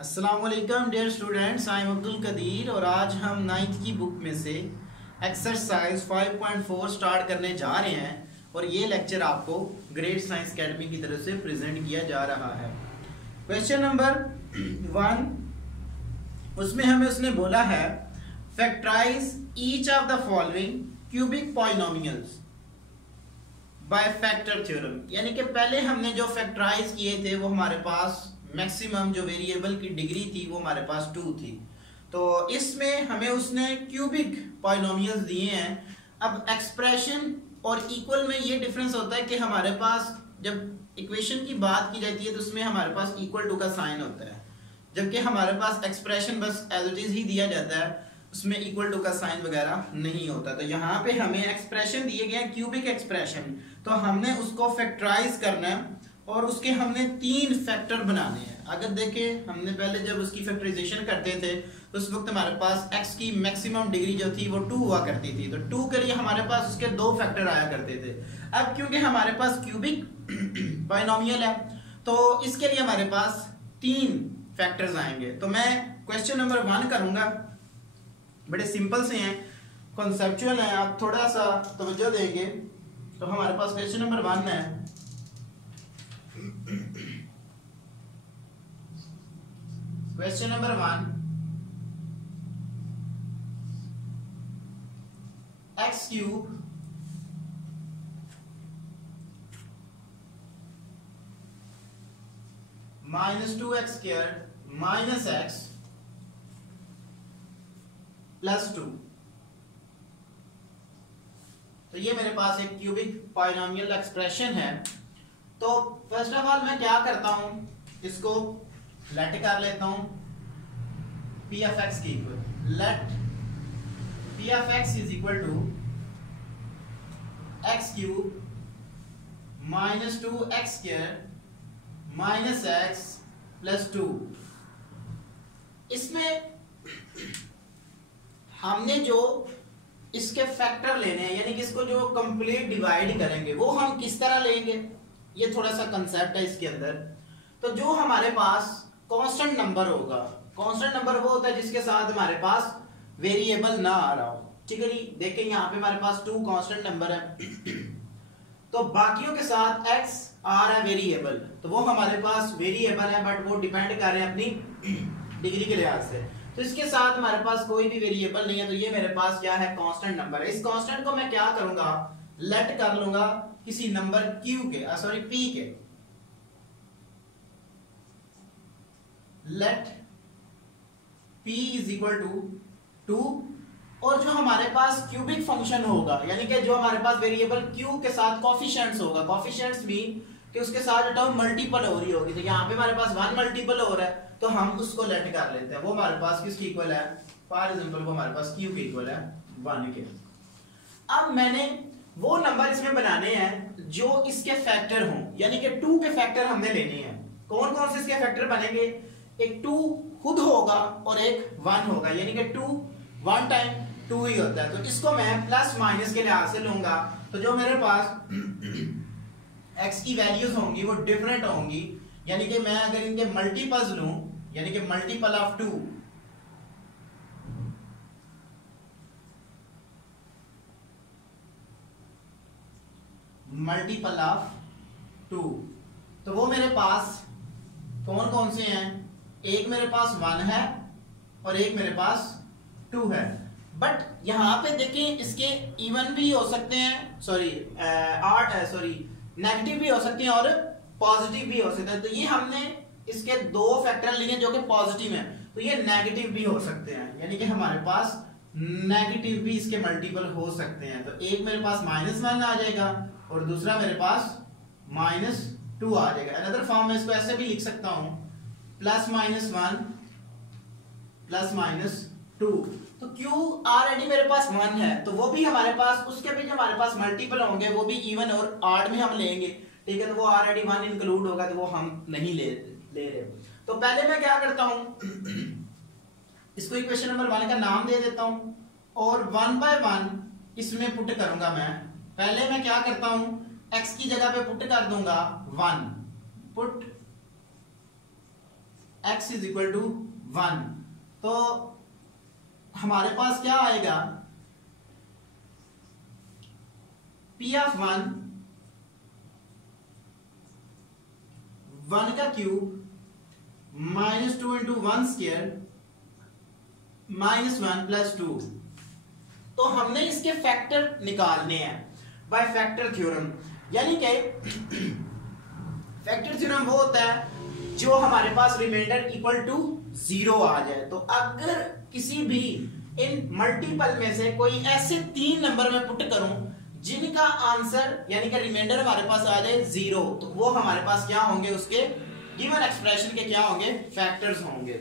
अस्सलामुअलैकुम dear students, I am Abdul Qadir और आज हम 9th की बुक में से एक्सरसाइज 5.4 स्टार्ट करने जा रहे हैं और ये लेक्चर आपको ग्रेट साइंस एकेडमी की तरफ से प्रेजेंट किया जा रहा है। क्वेश्चन नंबर 1, उसमें हमें उसने बोला है factorise each of the following cubic polynomials by factor theorem. यानी कि पहले हमने जो फैक्टराइज किए थे वो हमारे पास मैक्सिमम जो वेरिएबल की डिग्री थी वो हमारे पास 2 थी, तो इसमें हमें उसने क्यूबिक पॉलिनोमियल्स दिए हैं। अब एक्सप्रेशन और इक्वल में ये डिफरेंस होता है कि हमारे पास जब इक्वेशन की बात की जाती है तो उसमें हमारे पास इक्वल टू का साइन होता है, जबकि हमारे पास एक्सप्रेशन बस एज इट इज ही दिया जाता है, उसमें इक्वल टू का साइन वगैरह नहीं होता। तो यहाँ पे हमें एक्सप्रेशन दिए गए हैं क्यूबिक एक्सप्रेशन, तो हमने उसको फैक्टराइज करना है और उसके हमने 3 फैक्टर बनाने हैं। अगर देखें हमने पहले जब उसकी फैक्टराइजेशन करते थे तो उस वक्त हमारे पास x की मैक्सिमम डिग्री जो थी वो 2 हुआ करती थी, तो 2 के लिए हमारे पास उसके 2 फैक्टर आया करते थे। अब क्योंकि हमारे पास क्यूबिक पॉलिनोमियल है तो इसके लिए हमारे पास 3 फैक्टर्स आएंगे। तो मैं क्वेश्चन नंबर 1 करूंगा, बड़े सिंपल से हैं, कॉन्सेप्चुअल हैं, आप थोड़ा सा तवज्जो देंगे तो हमारे पास क्वेश्चन नंबर 1 है। Question number 1, x cube minus 2x square minus x plus 2। तो ये मेरे पास एक क्यूबिक पॉलिनोमियल एक्सप्रेशन है। तो फर्स्ट ऑफ ऑल मैं क्या करता हूं, इसको लेट कर लेता हूं पी ऑफ एक्स की equal, let p of x is equal to x cube minus 2x square minus x plus 2। इसमें हमने जो इसके फैक्टर लेने हैं, यानी कि इसको जो कंप्लीट डिवाइड करेंगे वो हम किस तरह लेंगे, ये थोड़ा सा कंसेप्ट है इसके अंदर। तो जो हमारे पास कांस्टेंट नंबर होगा, कांस्टेंट नंबर वो होता है जिसके साथ हमारे पास वेरिएबल ना आ रहा हो, ठीक है जी। देखें यहाँ पे हमारे पास 2 कांस्टेंट नंबर है तो बाकियों के साथ x आ रहा है वेरिएबल, तो वो हमारे पास वेरिएबल है बट वो डिपेंड कर रहे हैं अपनी डिग्री के लिहाज से। तो इसके साथ हमारे पास कोई भी वेरिएबल नहीं है, तो ये मेरे पास क्या है, कांस्टेंट नंबर है। इस कांस्टेंट को मैं क्या करूंगा, लेट कर लूंगा किसी नंबर q के, सॉरी p के, let p is equal to 2। और जो हमारे पास क्यूबिक फंक्शन होगा, यानी कि जो हमारे पास वेरिएबल q के साथ कोफिशिएंट्स होगा, कोफिशिएंट्स भी कि उसके साथ टर्म मल्टीपल हो रही होगी, तो यहाँ पे हमारे पास 1 मल्टीपल हो रहा है तो हम उसको लेट कर लेते हैं। वो हमारे पास किसकी इक्वल है, फॉर एग्जांपल वो हमारे पास q के इक्वल है 1 के। अब मैंने वो नंबर इसमें बनाने हैं जो इसके फैक्टर हों, यानी कि 2 के फैक्टर हमने लेने हैं। कौन कौन से इसके फैक्टर बनेंगे, एक 2 खुद होगा और एक 1 होगा, यानी कि 2 1 टाइम 2 ही होता है। तो इसको मैं प्लस माइनस के लिहाज से लूंगा, तो जो मेरे पास x की वैल्यूज होंगी वो डिफरेंट होंगी, यानी कि मैं अगर इनके मल्टीपल्स लूं, यानी कि मल्टीपल ऑफ 2, मल्टीपल ऑफ 2, तो वो मेरे पास कौन कौन से हैं, एक मेरे पास 1 है और एक मेरे पास 2 है। बट यहां पे देखें इसके इवन भी हो सकते हैं, सॉरी नेगेटिव भी हो सकते हैं और पॉजिटिव भी हो सकते हैं। तो ये हमने इसके 2 फैक्टर लिए जो कि पॉजिटिव हैं, तो ये नेगेटिव भी हो सकते हैं, यानी कि हमारे पास नेगेटिव भी इसके मल्टीपल हो सकते हैं। तो एक मेरे पास -1 आ जाएगा और दूसरा मेरे पास -2 आ जाएगा। अनदर फॉर्म में इसको ऐसे भी लिख सकता हूं, +-1 +-2। तो Q ऑलरेडी मेरे पास 1 है, तो वो भी हमारे पास, उसके भी जो हमारे पास मल्टीपल होंगे वो भी इवन और ऑड में हम लेंगे, ठीक है। तो वो ऑलरेडी 1 इंक्लूड होगा तो वो हम नहीं ले रहे। तो पहले मैं क्या करता हूं, इसको इक्वेशन नंबर 1 का नाम दे देता हूं और 1 बाय 1 इसमें पुट करूंगा। मैं पहले मैं क्या करता हूं, x की जगह पे पुट कर दूंगा 1, put x is equal to 1, तो हमारे पास क्या आएगा, p ऑफ 1 का क्यूब -2 इंटू 1 स्क्वायर -1 प्लस 2। तो हमने इसके फैक्टर निकालने हैं बाय फैक्टर थ्योरम, यानी कि फैक्टर थ्योरम वो होता है जो हमारे पास रिमाइंडर इक्वल टू 0 आ जाए। तो अगर किसी भी इन मल्टीपल में से कोई ऐसे 3 नंबर में पुट करूं जिनका आंसर यानी कि रिमाइंडर हमारे पास आ जाए 0, तो वो हमारे पास क्या होंगे, उसके गिवन एक्सप्रेशन के क्या होंगे, फैक्टर्स होंगे।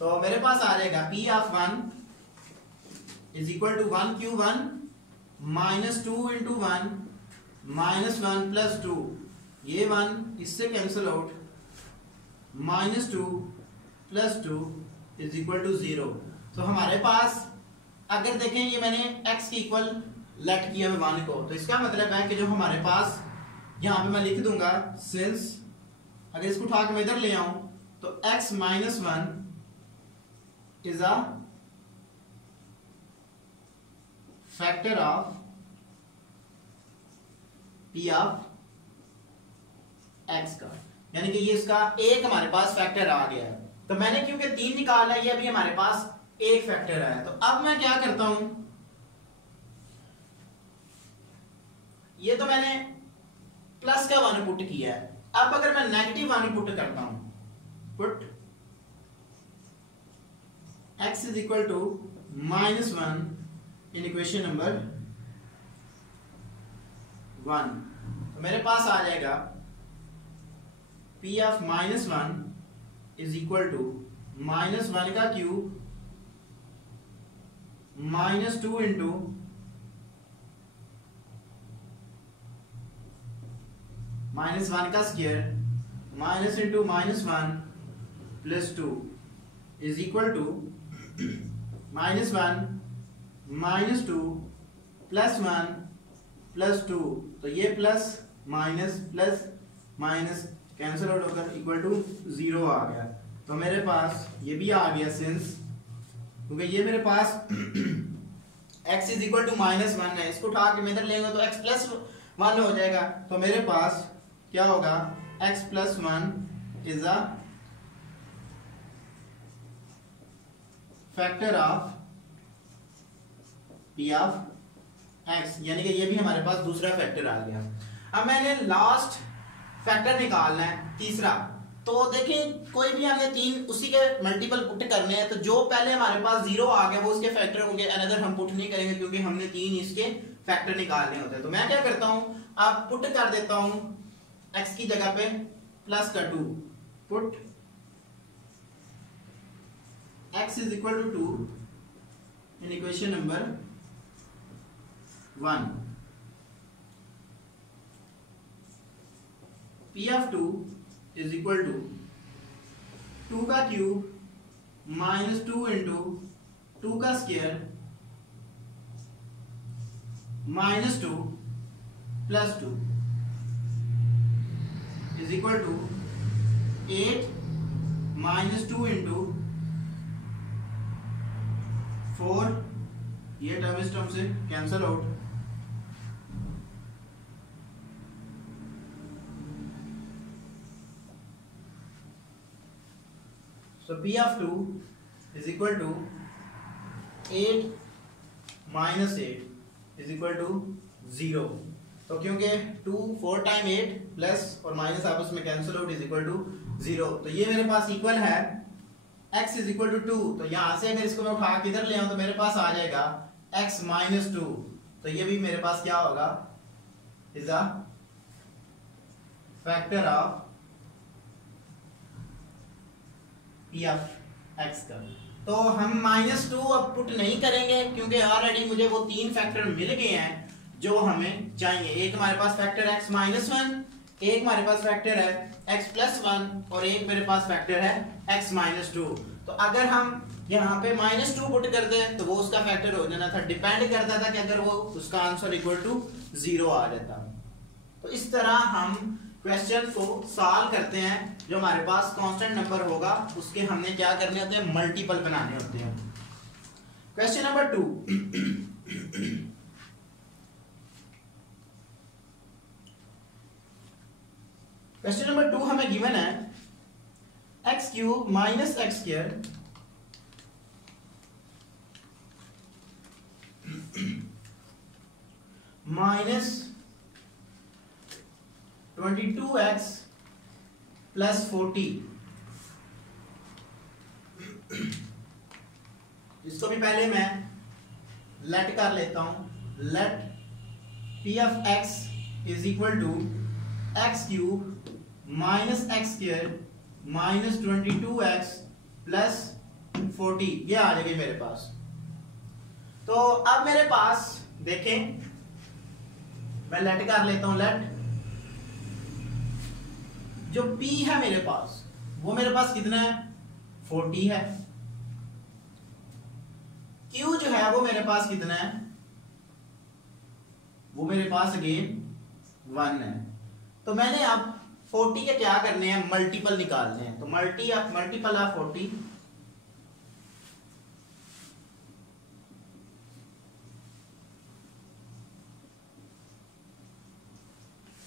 तो मेरे पास आ जाएगा p of 1 is equal to 1 cube 1 -2 into 1 -1 plus 2, ये 1 इससे cancel out, -2 plus 2 is equal to 0। तो हमारे पास अगर देखें ये मैंने x के इक्वल लेट किया है 1 को, तो इसका मतलब है कि जो हमारे पास यहां पे मैं लिख दूंगा सिंस, अगर इसको उठा के मैं इधर ले आऊं तो x minus 1 is a factor of p of x का, यानी कि ये इसका एक हमारे पास फैक्टर आ गया है। तो मैंने क्योंकि 3 निकाला है, ये अभी हमारे पास एक फैक्टर आया। तो अब मैं क्या करता हूं, ये तो मैंने प्लस का 1 पुट किया है, अब अगर मैं नेगेटिव 1 पुट करता हूं, put x is equal to -1 in equation number 1, तो मेरे पास आ जाएगा p of -1 is equal to -1 का क्यूब -2 इंटू -1 का square minus into -1 plus 2 is equal to -1 -2 plus 1 plus 2। तो ये प्लस माइनस कैंसिल आउट होकर इक्वल टू 0 आ गया। तो मेरे पास ये भी आ गया सिंस, क्योंकि ये मेरे पास x इज इक्वल टू -1 है, इसको उठा के मैं इधर लेंगे तो x प्लस 1 हो जाएगा। तो मेरे पास क्या होगा, x plus 1 is a factor of p of x, यानी कि ये भी हमारे पास दूसरा फैक्टर आ गया। अब मैंने लास्ट फैक्टर निकालना है, तीसरा। तो देखें कोई भी हमने 3 उसी के मल्टीपल पुट करने हैं, तो जो पहले हमारे पास 0 आ गया वो उसके फैक्टर होंगे, अनदर हम पुट नहीं करेंगे क्योंकि हमने 3 इसके फैक्टर निकालने होते हैं। तो मैं क्या करता हूं, अब पुट कर देता हूं x की जगह पे प्लस का 2, put x is equal to 2 in equation number 1, p of 2 is equal to 2 का क्यूब -2 इंटू 2 का square -2 plus 2 is equal to 8 -2 into 4, ये टर्म इस टर्म से cancel out, so p of 2 is equal to 8 minus 8 is equal to 0। तो क्योंकि 2 4 time 8 plus और minus आपस में cancel out is equal to 0। तो ये मेरे पास इक्वल है x इज इक्वल टू 2। तो यहां से अगर इसको मैं उठा के इधर ले आऊं तो मेरे पास आ जाएगा x माइनस 2। तो ये भी मेरे पास क्या होगा, is a factor of p of x का। तो हम -2 अब पुट नहीं करेंगे क्योंकि ऑलरेडी मुझे वो 3 फैक्टर मिल गए हैं जो हमें चाहिए। एक हमारे पास फैक्टर x -1, एक हमारे पास फैक्टर है x प्लस 1 और एक मेरे पास फैक्टर है x -2। तो अगर हम यहाँ पे -2 पुट करते तो वो उसका फैक्टर हो जाना था, डिपेंड करता था कि अगर वो उसका आंसर इक्वल टू 0 आ जाता। तो इस तरह हम क्वेश्चन को सॉल्व करते हैं, जो हमारे पास कांस्टेंट नंबर होगा उसके हमने क्या करने होते हैं, मल्टीपल बनाने होते हैं। क्वेश्चन नंबर 2, क्वेश्चन नंबर 2 हमें गिवन है x cube minus x square minus 22x plus 40, इसको भी पहले मैं लेट कर लेता हूं। Let p of x is equal to x cube minus x square minus 22x plus 40, ये आ जाएगी मेरे पास। तो अब मेरे पास देखें, मैं लेट कर लेता हूं। लेट जो p है मेरे पास, वो मेरे पास कितना है, 40 है। q जो है वो मेरे पास कितना है, वो मेरे पास अगेन 1 है। तो मैंने अब 40 के क्या करने हैं, मल्टीपल निकालने हैं। तो मल्टीपल ऑफ 40,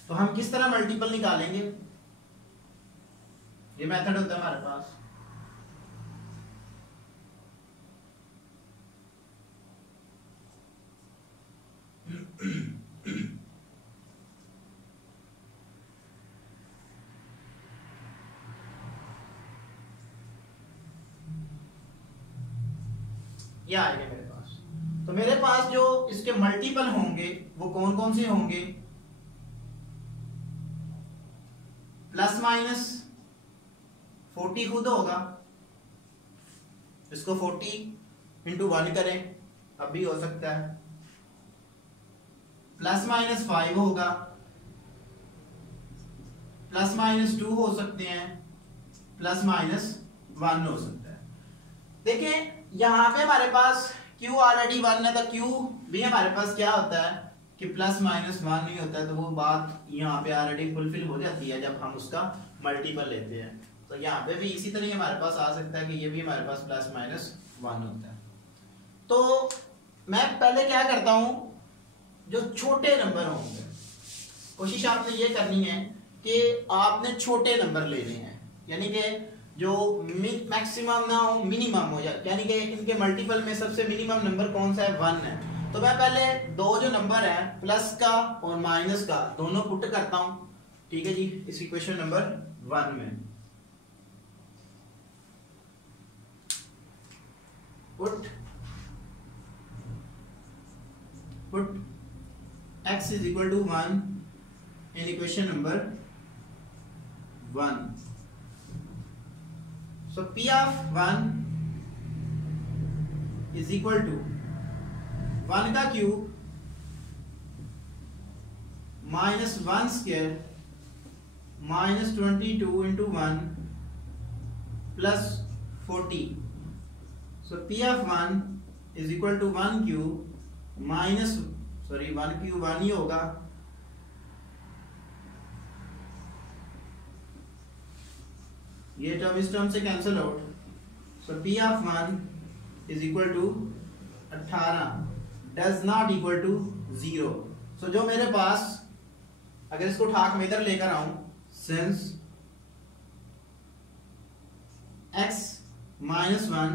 तो हम किस तरह मल्टीपल निकालेंगे, ये मेथड होता है हमारे पास। ये आएगा मेरे पास। तो मेरे पास जो इसके मल्टीपल होंगे वो कौन कौन से होंगे, प्लस माइनस 40 खुद होगा, इसको 40 इंटू 1 करें, अब भी हो सकता है। प्लस माइनस 5 होगा, प्लस माइनस 2 हो सकते हैं, प्लस माइनस 1 हो सकता है। देखिए यहां पे हमारे पास q ऑलरेडी 1 है, तो q भी हमारे पास क्या होता है कि प्लस माइनस 1 नहीं होता है। तो वो बात यहाँ पे ऑलरेडी फुलफिल हो जाती है जब हम उसका मल्टीपल लेते हैं। तो यहाँ पे भी इसी तरह हमारे पास आ सकता है कि ये भी हमारे पास प्लस माइनस 1 होता है। तो मैं पहले क्या करता हूं, जो छोटे नंबर होंगे, कोशिश आपने ये करनी है कि आपने छोटे नंबर लेने हैं, यानी कि जो मैक्सिमम ना हो मिनिमम हो जाए, यानी कि इनके मल्टीपल में सबसे मिनिमम नंबर कौन सा है, 1 है। तो मैं पहले दो जो नंबर है प्लस का और माइनस का दोनों पुट करता हूं, ठीक है जी, इस इक्वेशन नंबर 1 में। Put x is equal to 1 in equation number 1. So p of 1 is equal to 1 का cube minus 1 square minus 22 into 1 plus 40। So p of 1 is equal to 1 cube minus 1 cube 1 ही होगा, ये term इस term से cancel out. So p of 1 is equal to 18 does not equal to 0। सो जो मेरे पास, अगर इसको उठाक में इधर लेकर आऊं, since x minus 1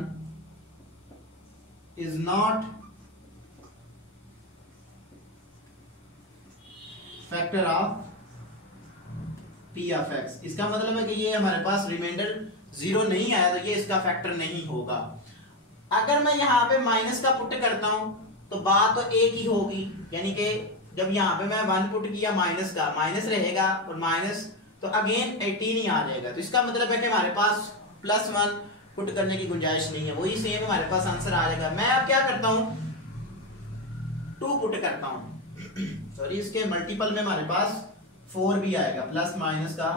is not factor of p of x, इसका मतलब है कि ये हमारे पास रिमाइंडर 0 नहीं आया तो ये इसका फैक्टर नहीं होगा। अगर मैं यहाँ पे माइनस का पुट करता हूं तो बात तो एक ही होगी, यानी कि जब यहाँ पे मैं 1 पुट किया माइनस का, माइनस रहेगा और माइनस तो अगेन 18 ही आ जाएगा। तो इसका मतलब है कि हमारे पास प्लस 1 पुट करने की गुंजाइश नहीं है, वही सेम हमारे पास आंसर आ जाएगा। मैं अब क्या करता हूं, 2 पुट करता हूं, सॉरी इसके मल्टीपल में हमारे पास 4 भी आएगा, प्लस माइनस का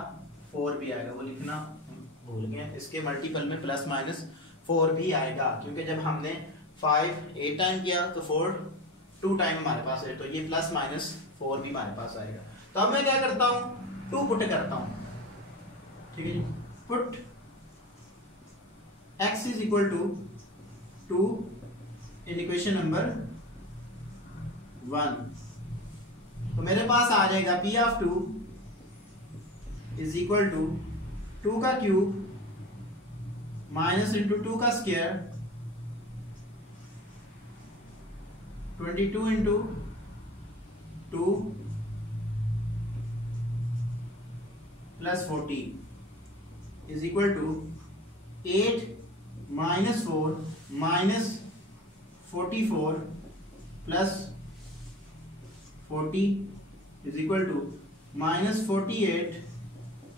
4 भी आएगा, वो लिखना भूल गए। इसके मल्टीपल में प्लस माइनस 4 भी आएगा, क्योंकि जब हमने 5 8 टाइम किया तो 4 2 टाइम हमारे पास है, तो ये प्लस माइनस 4 भी हमारे पास आएगा। तो अब मैं क्या करता हूं, 2 पुट करता हूं, ठीक है जी। Put x is equal to 2 in equation number 1, तो मेरे पास आ जाएगा p of 2 is equal to 2 का क्यूब माइनस इंटू 2 का square 22 into 2 plus 40 is equal to 8 minus 4 minus 44 plus 40 is equal to minus 48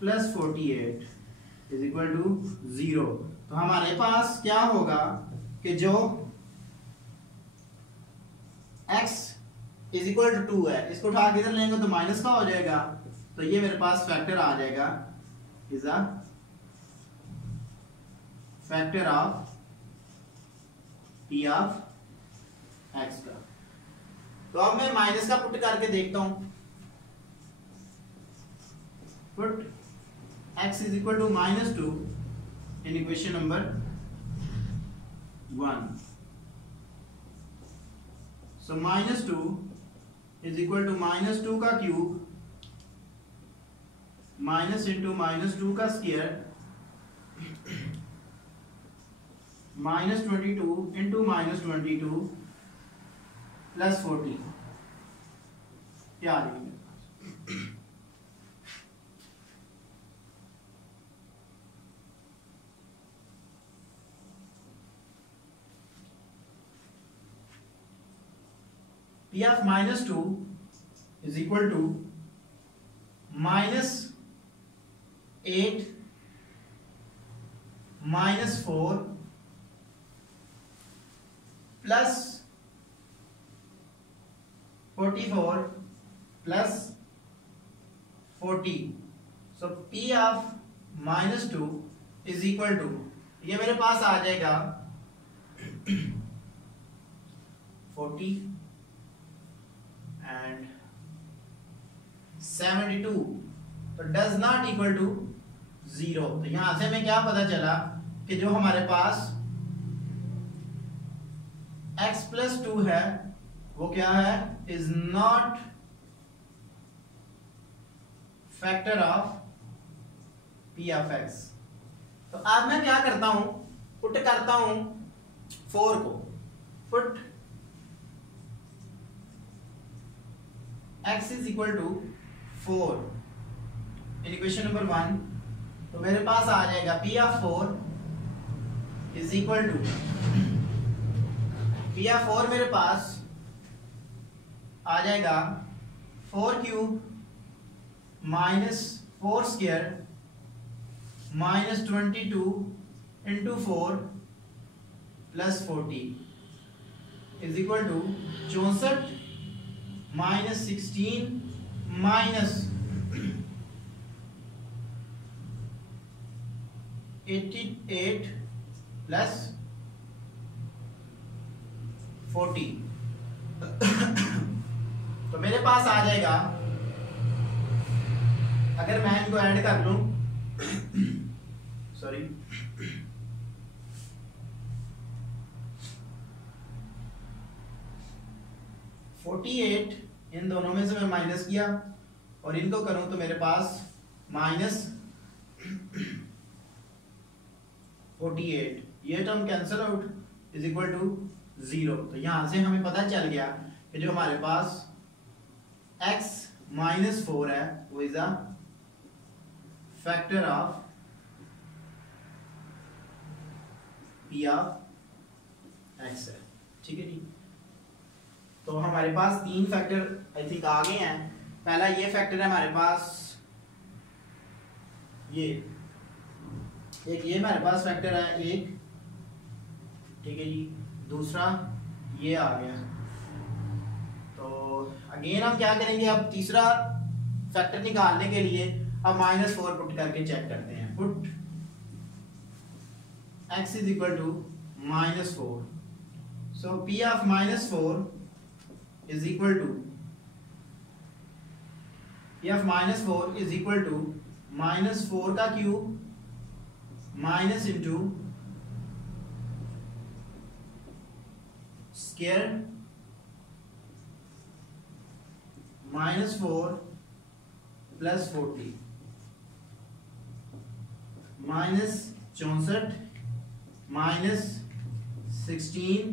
plus 48 is equal to 0। तो हमारे पास क्या होगा कि जो x इज इक्वल टू 2 है, इसको उठा के इधर लेंगे तो माइनस का हो जाएगा, तो ये मेरे पास फैक्टर आ जाएगा is a factor of p of x का। तो अब मैं माइनस का पुट करके देखता हूं। Put x is equal to minus 2 in equation number 1, so minus 2 is equal to minus 2 का क्यूब माइनस इंटू माइनस 2 का square minus 22 into minus 22 plus 40, क्या आ रही है p of minus 2 is equal to minus 8 minus 4 plus 44 plus 40। So p of minus 2 is equal to, ये मेरे पास आ जाएगा 40 and 72, तो डज नॉट इक्वल टू 0। तो यहां से हमें क्या पता चला कि जो हमारे पास x प्लस 2 है वो क्या है, is not factor of p of x। तो अब मैं क्या करता हूं, पुट करता हूं 4 को, put x is equal to 4 in equation number 1, तो मेरे पास आ जाएगा p of 4 is equal to, p of 4 मेरे पास आ जाएगा 4 cube minus 4 square minus 22 into 4 plus 40 is equal to 64 minus 16 minus 88 plus 40। तो मेरे पास आ जाएगा, अगर मैं इनको ऐड कर लूं, सॉरी, इन दोनों में से मैं माइनस किया और इनको करूं तो मेरे पास माइनस 48, ये term cancel out is equal to 0। तो यहां से हमें पता चल गया कि जो हमारे पास x माइनस 4 है वो is a factor of p of x है, ठीक है जी। तो हमारे पास 3 फैक्टर आई थिंक आ गए हैं। पहला ये फैक्टर है हमारे पास, ये एक, ये हमारे पास फैक्टर है एक, ठीक है जी। दूसरा ये आ गया। तो अगेन हम क्या करेंगे, अब तीसरा फैक्टर निकालने के लिए अब -4 पुट करके चेक करते हैं। Put x is equal to -4, so p of -4 is equal to, F minus 4 is equal to -4 का cube minus into square -4 plus 40 -64 -16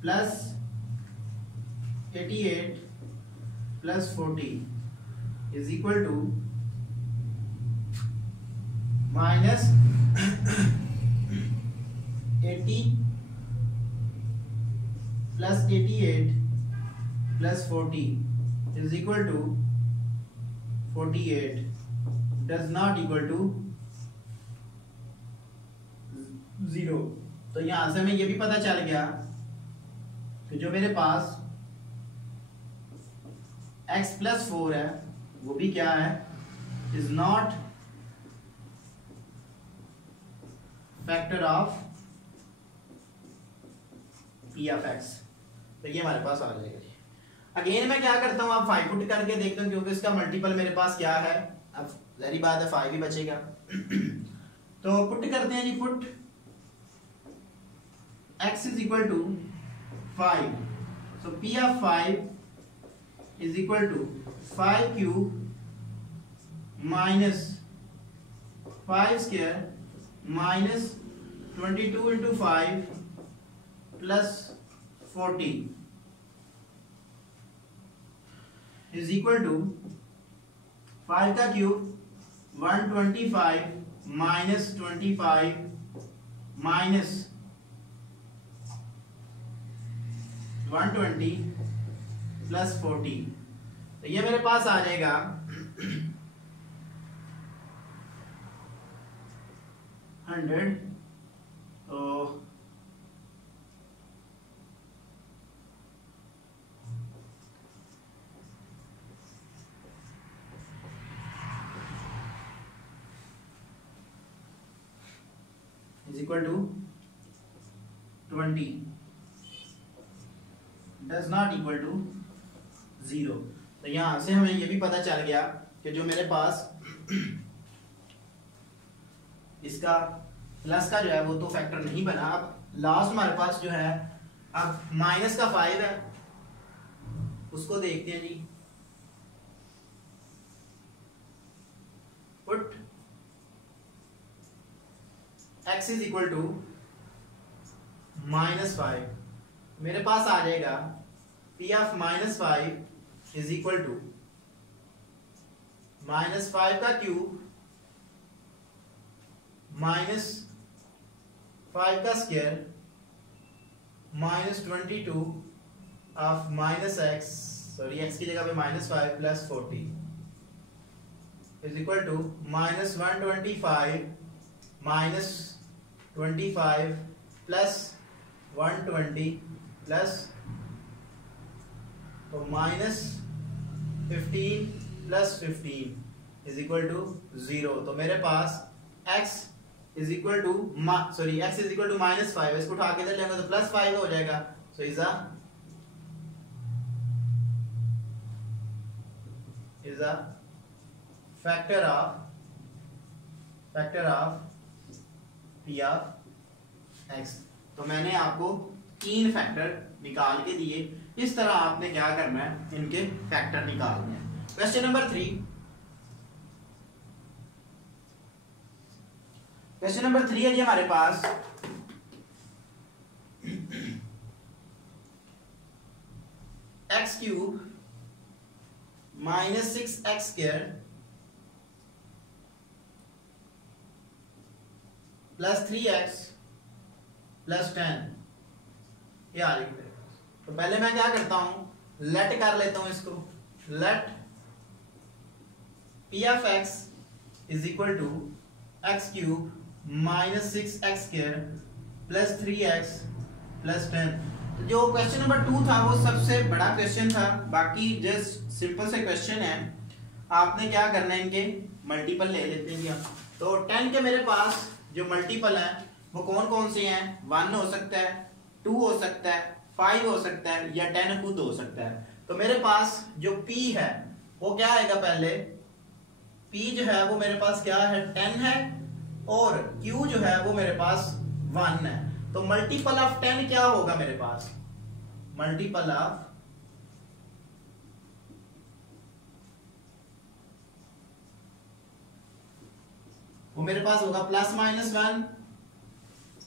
plus 88 plus 40 is equal to minus 80 plus 88 plus 40 is equal to 48 does not equal to 0। तो यहां से हमें यह भी पता चल गया कि जो मेरे पास x प्लस 4 है वो भी क्या है, is not factor of p of x। तो ये हमारे पास आ जाएगा। अगेन मैं क्या करता हूं, आप 5 पुट करके देखता हूं क्योंकि इसका मल्टीपल मेरे पास क्या है, अब जहरी बात है 5 ही बचेगा। तो पुट करते हैं जी, put x is equal to 5, so p of 5 is equal to 5 cube minus 5 square minus 22 into 5 plus 40 is equal to 5 का क्यूब 125 माइनस 25 माइनस 120 प्लस 40। तो ये मेरे पास आ जाएगा 100। तो is equal to 20 does not equal to 0। तो यहां से हमें यह भी पता चल गया कि जो मेरे पास इसका प्लस का जो है वो तो फैक्टर नहीं बना। अब लास्ट हमारे पास जो है, अब माइनस का 5 है, उसको देखते हैं जी। Put x is equal to -5, मेरे पास आ जाएगा p of -5 is equal to -5 का क्यूब माइनस 5 का square minus 22 of minus x, sorry x की जगह पे -5 plus 40 is equal to minus 125 minus 25 plus 120 plus तो minus 15 plus 15 is equal to 0। तो मेरे पास x is equal to x is equal to -5, इसको उठा के इधर लेंगे तो +5 हो जाएगा। So is a factor of p of x। तो मैंने आपको 3 फैक्टर निकाल के दिए, इस तरह आपने क्या करना है, इनके फैक्टर निकालने हैं। क्वेश्चन नंबर 3, क्वेश्चन नंबर 3 है जी हमारे पास, x cube minus 6x square plus 3x plus 10 ये आ रही है। तो पहले मैं क्या करता हूं, लेट कर लेता हूं इसको, let p of x is equal to x cube minus 6x square plus 3x plus 10। तो जो क्वेश्चन नंबर 2 था वो सबसे बड़ा क्वेश्चन था, बाकी जस्ट सिंपल से क्वेश्चन है। आपने क्या करना है, इनके मल्टीपल ले लेते हैं। तो 10 के मेरे पास जो मल्टीपल है वो कौन कौन से हैं, 1 हो सकता है, 2 हो सकता है, 5 हो सकता है, या 10 खुद हो सकता है। तो मेरे पास जो p है वो क्या आएगा, पहले P जो है वो मेरे पास क्या है 10 है, और Q जो है वो मेरे पास 1 है। तो मल्टीपल ऑफ 10 क्या होगा मेरे पास, मल्टीपल ऑफ वो मेरे पास होगा +-1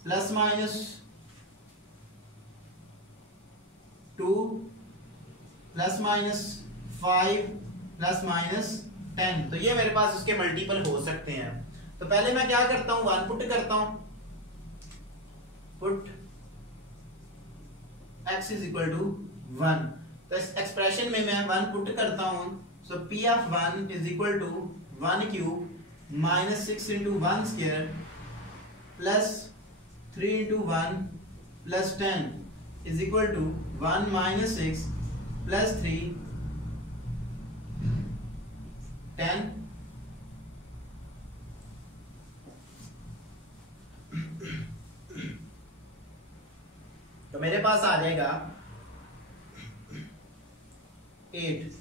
+-2 +-5 +-10। तो ये मेरे पास उसके मल्टीपल हो सकते हैं। तो पहले मैं क्या करता हूं, 1 पुट करता हूं, put x is equal to 1। तो इस एक्सप्रेशन में मैं 1 पुट करता हूं। So p of 1 is equal to 1 cube -6 into 1 square plus 3 into 1 plus 10 is equal to 1 minus 6 plus 3 10। तो मेरे पास आ जाएगा 8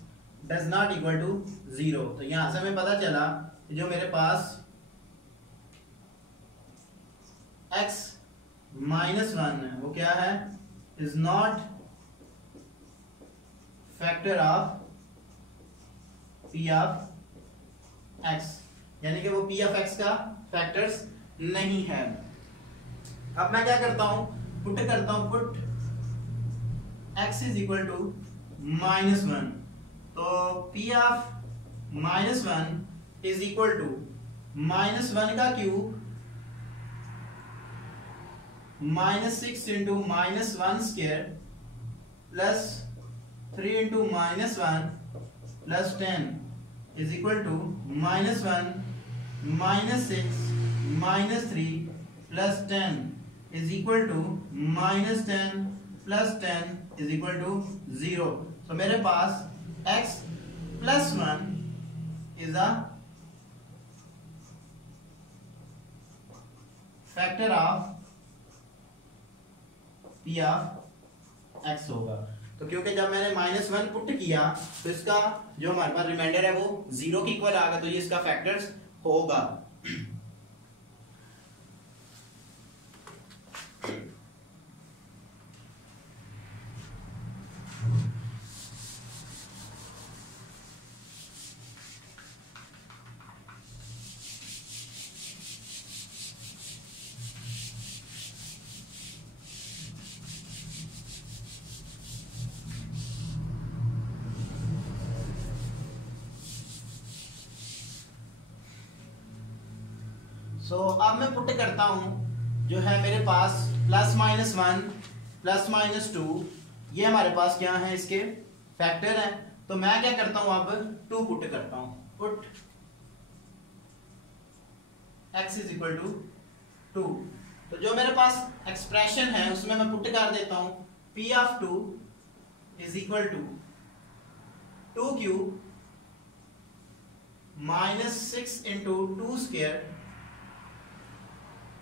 डज नॉट इक्वल टू 0। तो यहां से हमें पता चला जो मेरे पास x -1 है वो क्या है, is not factor of p of x, यानी कि वो p ऑफ x का फैक्टर्स नहीं है। अब मैं क्या करता हूं, पुट करता हूं, put x is equal to -1। तो p of -1 is equal to -1 का cube -6 into -1 square plus 3 into -1 plus 10 is equal to -1 -6 -3 plus 10 is equal to -10 plus 10 is equal to 0। तो मेरे पास x plus 1 is a factor of p of x होगा। तो क्योंकि जब मैंने -1 put किया तो इसका जो हमारे पास रिमाइंडर है वो 0 के इक्वल आ गया, तो ये इसका फैक्टर्स होगा। अब मैं पुट करता हूं, जो है मेरे पास +-1 +-2 ये हमारे पास क्या है, इसके फैक्टर है। तो मैं क्या करता हूं, अब 2 पुट करता हूं, put x is equal to 2। तो जो मेरे पास एक्सप्रेशन है उसमें मैं पुट कर देता हूं, p of 2 is equal to 2 cube -6 into 2 square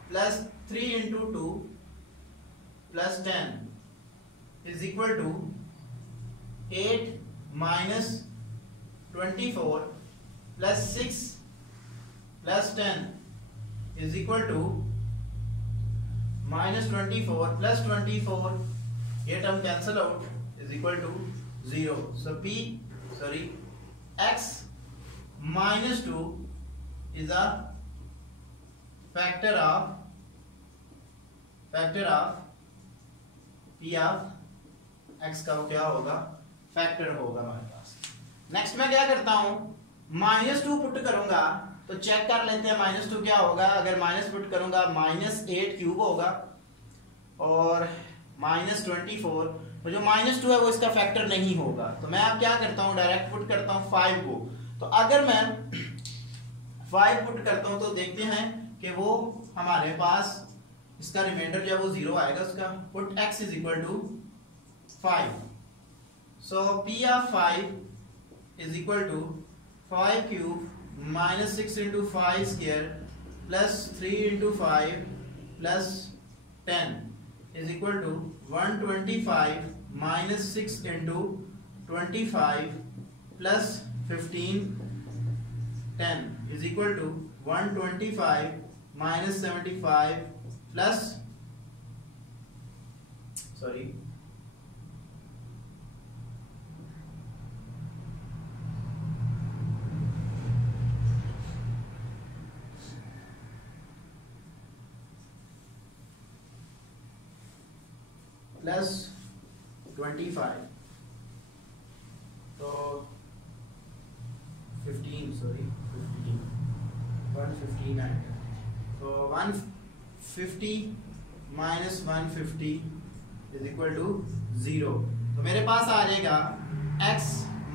plus 3 into 2 plus 10 is equal to 8 minus 24 plus 6 plus 10 is equal to -24 plus 24, ये term cancel out, is equal to 0। So x -2 is a factor of p of x का क्या होगा, factor होगा हमारे पास। Next मैं क्या करता हूं, -2 पुट करूंगा। तो चेक कर लेते हैं -2 क्या होगा। अगर माइनस पुट करूंगा -8 क्यूब होगा, और -24, तो जो -2 है वो इसका फैक्टर नहीं होगा। तो मैं अब क्या करता हूं, डायरेक्ट पुट करता हूं 5 को। तो अगर मैं 5 पुट करता हूं तो देखते हैं कि वो हमारे पास इसका रिमाइंडर जो है वो 0 आएगा उसका। Put x is equal to 5। So p of 5 is equal to 5 cube -6 into 5 square plus 3 into 5 plus 10 is equal to 125 -6 into 25 plus 15 10 is equal to 125 minus 75 plus sorry plus 25 तो 15 सॉरी 115 आएगा तो 150 minus 150 is equal to 0। तो मेरे पास आ जाएगा x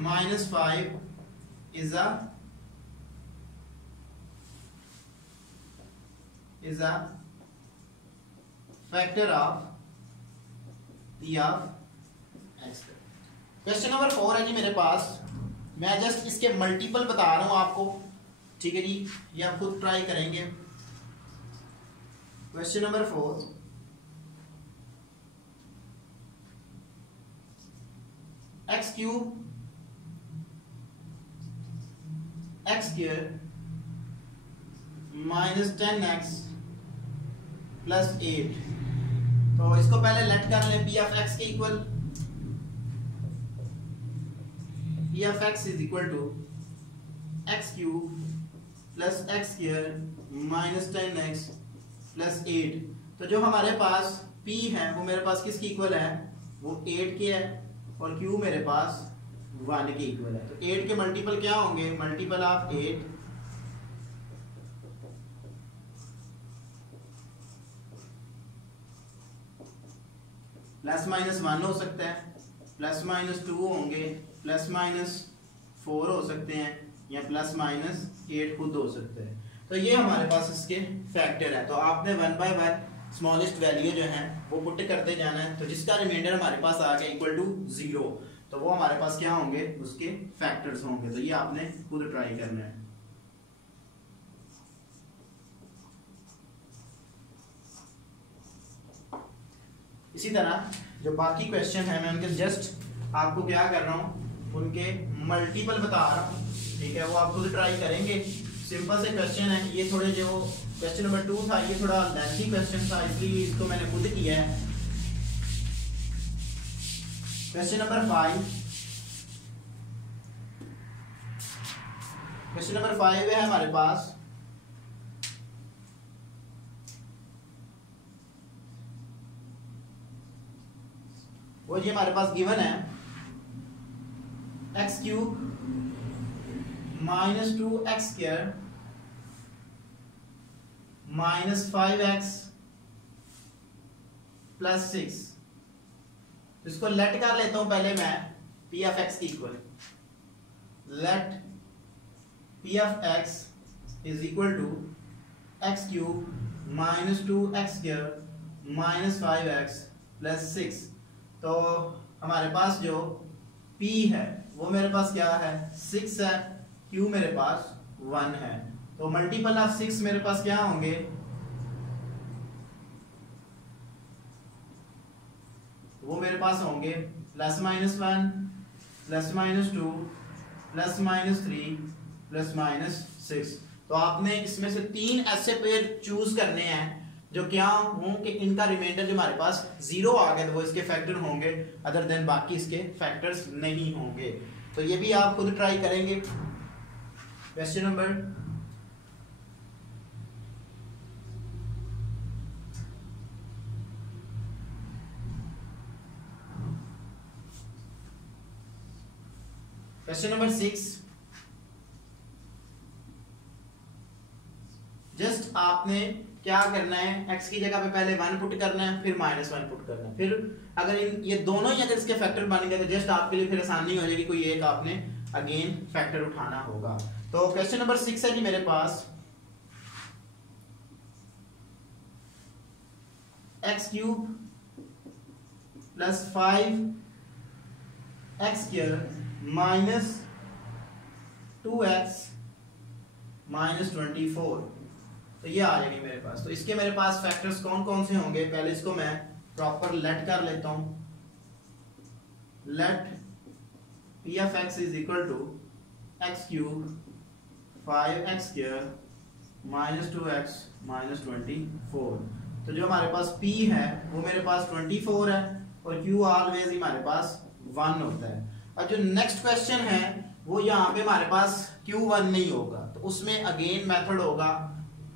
minus 5 is a factor of p of x। Question number 4 है जी मेरे पास, मैं जस्ट इसके मल्टीपल बता रहा हूं आपको, ठीक है जी, ये आप खुद ट्राई करेंगे। Question number 4, x cube x square minus 10x plus 8। तो इसको पहले लेट कर लें पी ऑफ एक्स के equal, p of x is equal to x cube plus x square minus 10x plus 8। तो जो हमारे पास p है वो मेरे पास किसकी इक्वल है, वो 8 के है, और q मेरे पास 1 के इक्वल है। तो 8 के मल्टीपल क्या होंगे, मल्टीपल ऑफ 8 प्लस माइनस 1 हो सकता है, प्लस माइनस 2 होंगे, प्लस माइनस 4 हो सकते हैं, या प्लस माइनस 8 खुद हो सकते हैं। तो ये हमारे पास इसके फैक्टर है। तो आपने 1 बाय 1 स्मॉलेस्ट वैल्यू जो है वो पुट करते जाना है। तो जिसका रिमाइंडर हमारे पास आ गया इक्वल टू 0, तो वो हमारे पास क्या होंगे, उसके फैक्टर्स होंगे। तो ये आपने खुद ट्राई करना है। इसी तरह जो बाकी क्वेश्चन है मैं उनके जस्ट आपको क्या कर रहा हूं, उनके मल्टीपल बता रहा हूं, ठीक है, वो आप खुद ट्राई करेंगे। सिंपल से क्वेश्चन है ये, थोड़े जो क्वेश्चन नंबर 2 था ये थोड़ा लेंथी क्वेश्चन था, इसलिए इसको मैंने खुद किया है। क्वेश्चन नंबर 5, क्वेश्चन नंबर 5 है हमारे पास, वो जी हमारे पास गिवन है x cube minus 2x square minus 5x plus 6। इसको लेट कर लेता हूं पहले मैं p ऑफ x की equal, let p of x is equal to x cube minus 2x square minus 5x plus 6। तो हमारे पास जो p है वो मेरे पास क्या है, 6 है, q मेरे पास 1 है। तो मल्टीपल ऑफ 6 मेरे पास क्या होंगे, वो मेरे पास होंगे plus minus 1 plus minus 2 plus minus 3 plus minus 6। तो आपने इसमें से 3 ऐसे पेयर चूज करने हैं जो क्या हों कि इनका रिमाइंडर जो हमारे पास 0 आ गया तो वो इसके फैक्टर होंगे, अदर देन बाकी इसके फैक्टर्स नहीं होंगे। तो ये भी आप खुद ट्राई करेंगे। Question number question number 6, just आपने क्या करना है, x की जगह पे पहले 1 पुट करना है, फिर माइनस 1 पुट करना है। फिर अगर ये दोनों ही अगर इसके फैक्टर बन गए तो जस्ट आपके लिए फिर आसानी हो जाएगी, कोई एक आपने अगेन फैक्टर उठाना होगा। तो क्वेश्चन नंबर 6 है जी मेरे पास, x cube plus 5x square minus 2x minus 24। तो ये आ जाएगी मेरे पास। तो इसके मेरे पास फैक्टर्स कौन कौन से होंगे, पहले इसको मैं प्रॉपर लेट कर लेता हूं। Let p of x is equal to x cube 5x square minus 2x minus 24। तो जो हमारे पास p है वो मेरे पास 24 है और q ऑलवेज हमारे पास 1 होता है। अब जो नेक्स्ट क्वेश्चन है वो यहाँ पे हमारे पास q1 नहीं होगा, तो उसमें अगेन मेथड होगा,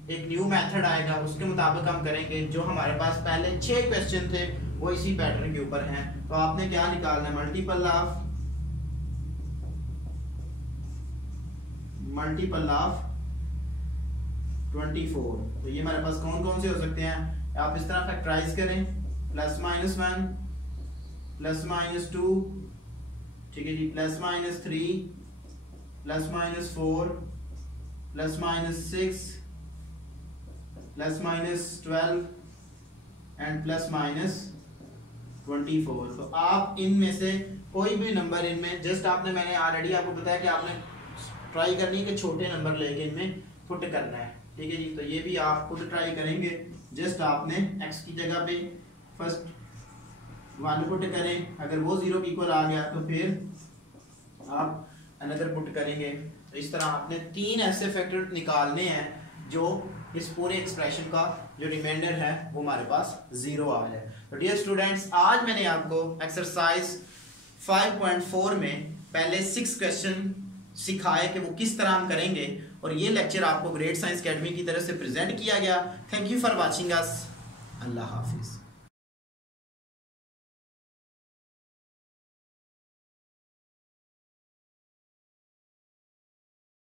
एक न्यू मेथड आएगा, उसके मुताबिक हम करेंगे। जो हमारे पास पहले 6 क्वेश्चन थे वो इसी पैटर्न के ऊपर हैं। तो आपने क्या निकालना है, मल्टीपल ऑफ 24। तो ये हमारे पास कौन कौन से हो सकते हैं, आप इस तरह फैक्टराइज करें, प्लस माइनस 1 प्लस माइनस 2, ठीक है जी, plus minus 3 plus minus 4 plus minus 6 plus minus 12 and plus minus 24। तो आप इनमें से कोई भी नंबर इनमें जस्ट आपने, मैंने ऑलरेडी आपको बताया कि आपने ट्राई करनी है कि छोटे नंबर लेके इनमें पुट करना है, ठीक है जी। तो ये भी आप खुद ट्राई करेंगे। जस्ट आपने x की जगह पे फर्स्ट 1 पुट करें, अगर वो 0 के इक्वल आ गया तो फिर आप अनदर पुट करेंगे। तो इस तरह आपने 3 ऐसे फैक्टर निकालने हैं जो इस पूरे एक्सप्रेशन का जो रिमाइंडर है वो हमारे पास 0 आ जाए। तो डियर स्टूडेंट्स, आज मैंने आपको एक्सरसाइज 5.4 में पहले 6 क्वेश्चन सिखाए कि वो किस तरह हम करेंगे, और ये लेक्चर आपको ग्रेड साइंस एकेडमी की तरफ से प्रेजेंट किया गया। Thank you for watching us. Allah Hafiz.